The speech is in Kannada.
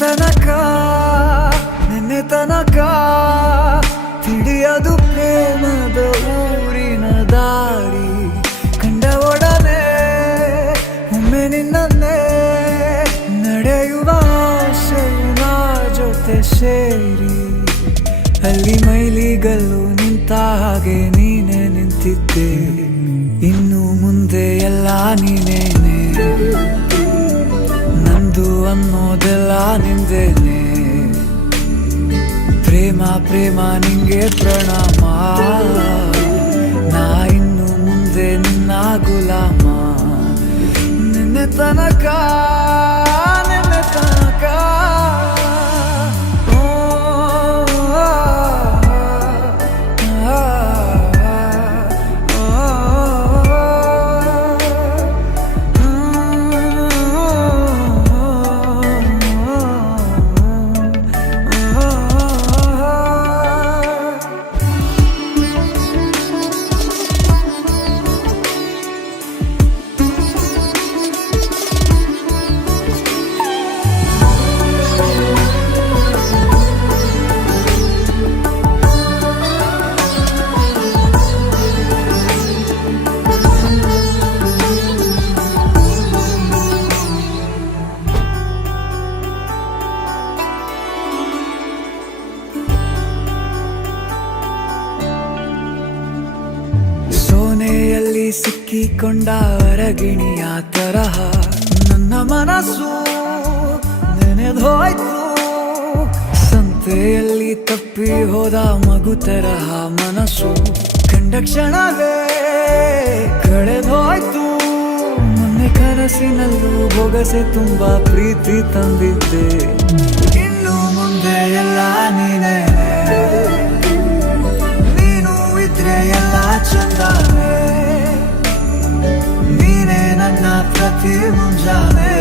ತನಕ ನಿನ್ನೆ ತನಕ ತಿಳಿಯದು ಪ್ರೇಮದ ಊರಿನ ದಾರಿ ಕಂಡ ಒಡನೆ ಒಮ್ಮೆ ನಿನ್ನೇ ನಡೆಯುವ ಆಸೆಯ ಜೊತೆ ಸೇರಿ ಅಲ್ಲಿ ಮೈಲಿಗಲ್ಲು ನಿಂತ ಹಾಗೆ ನೀನೆ ನಿಂತಿದ್ದೆ ಇನ್ನು ಮುಂದೆ ಎಲ್ಲ ನೀನೇನೆ ನಂದು ಅನ್ನೋದೆಲ್ಲ ನಿಂದೇನೆ ಪ್ರೇಮ ಪ್ರೇಮ ನಿಂಗೆ ಪ್ರಣಾಮ ನಾ ಇನ್ನು ಮುಂದೆ ನಿನ್ನ ಗುಲಾಮ ನಿನ್ನೆ ತನಕ ನಿನ್ನೆ ತನಕ ಸೋನೆಯಲ್ಲಿ ಸಿಕ್ಕಿಕೊಂಡ ಹೊರಗಿಣಿಯ ತರಹ ನನ್ನ ಮನಸ್ಸು ನೆನೆದೋಯ್ತು ಸಂತೆಯಲ್ಲಿ ತಪ್ಪಿ ಹೋದ ಮಗು ತರಹ ಮನಸ್ಸು ಕಂಡ ಕ್ಷಣವೇ ಕಳೆದೋಯ್ತು ಮೊನ್ನೆ ಕನಸಿನಲ್ಲೂ ಬೊಗಸೆ ತುಂಬಾ ಪ್ರೀತಿ ತಂದಿದ್ದೆ ಇನ್ನು ಮುಂದೆ ಎಲ್ಲ ನೀನೇ ಎಲ್ಲ ಚಂದಾನೆ ನೀನೇ ನನ್ನ ಪ್ರತಿ ಮುಂಜಾನೆ